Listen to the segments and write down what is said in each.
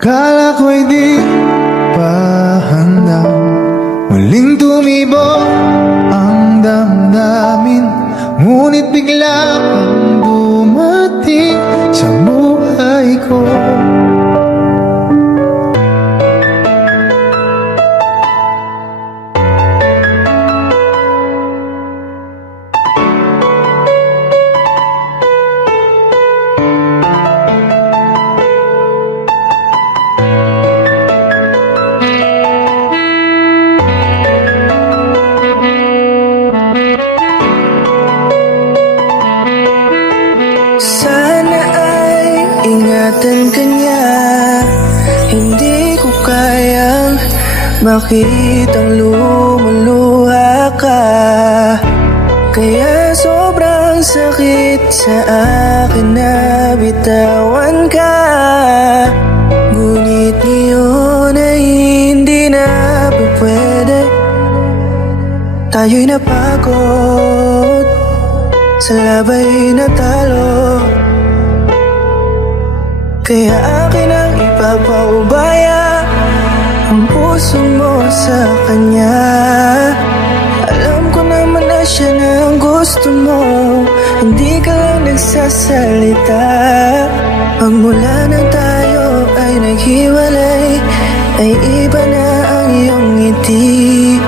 Kala ko'y di pa handa, muling tumibok ang damdamin, ngunit bigla kang dumating sa buhay ko. Sana ay ingatan ka niya, hindi ko kayang makitang lumuluha ka. Kaya sobrang sakit sa akin na bitawan ka. Ngunit ngayon ay hindi na pwede. Tayo'y napagod, sa labay na talo. Kaya akin ang ipapaubaya ang puso mo sa kanya. Alam ko naman na siya na ang gusto mo, hindi ka lang nagsasalita. Pagmula nang tayo ay naghiwalay, ay iba na ang iyong ngiti.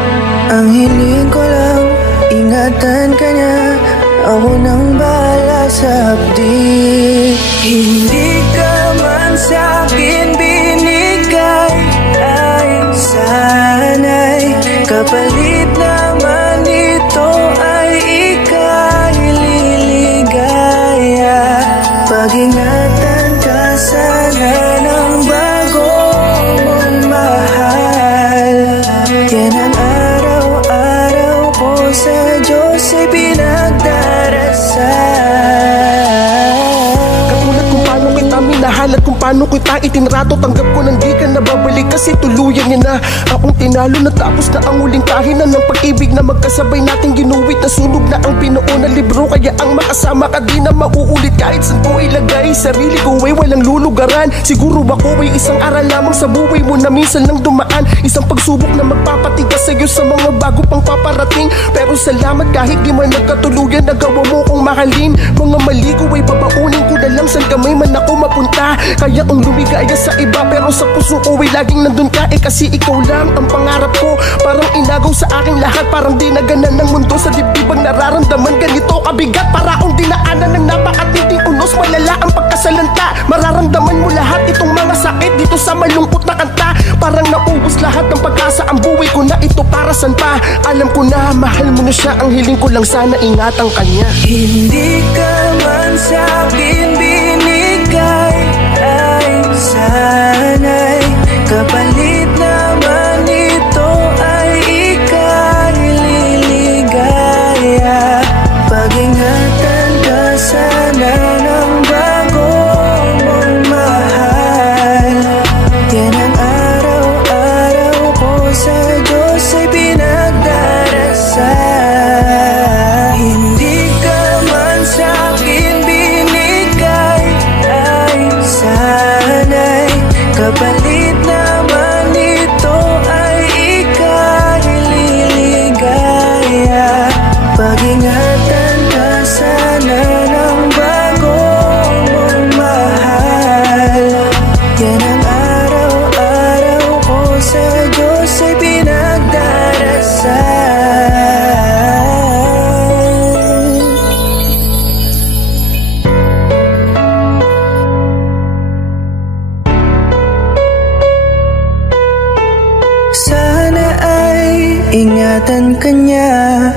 Ang hiling ko lang, ingatan ka niya, ako nang bahala sa hapdi. Hindi ka man sa'kin binigay, ay sana'y kapalit naman ito ay ika'y liligaya. Pag-ingatan ka sana ng bago mong mahal. Yan ang araw-araw ko sa Diyos ay pinagdarasal. Katulad kung paano kita minahal at kung paano kita itinrato, tanggap ko nang di ka nababalik kasi tuluyan niya na akong tinalo. Natapos na ang huling kahinan ng pag-ibig na magkasabay nating ginuwit. Nasunog na ang pinuo na libro, kaya ang makasama ka di na mauulit. Kahit saan ko ilagay sarili ko ay walang lulugaran. Siguro ako ay isang aral lamang sa buhay mo na minsan lang dumaan. Isang pagsubok na magpapatigas sa'yo sa mga bago pang paparating. Pero salamat kahit di man nagkatuluyan, nagawa mo kong mahalin. Mga mali ko ay babaunin ko na lang saan kamay man ako mapunta. Kaya kung lumigaya sa iba pero sa puso ko ay laging nandun ka, kasi ikaw lang ang pangarap ko. Parang inagaw sa aking lahat, parang dinaganan ng mundo sa dibdib ang nararamdaman. Ganito kabigat para akong dinaanan ng napakatinding unos. Malala ang pagkasalanta, mararamdaman mo lahat itong mga sakit dito sa malungkot na kanta. Parang naubos lahat ng pag-asa, ang buhay ko na ito para saan pa. Alam ko na mahal mo na siya, ang hiling ko lang sana ingatan kanya. Hindi ka man sa'kin binigay, ay sana'y kapalit naman ito ay ika'y liligaya. Pag-ingatan ka sana ng bago mong mahal. Yan ang araw-araw ko sa Diyos ay pinagdarasal. Hindi ka man sa'kin binigay, ay sana'y kapalit naman ito ay ika'y liligaya. Pag-ingatan ka sana ng bago mong mahal. Yan ang araw-araw ko sa Diyos ay pinagdarasal. Sana ay ingatan ka niya,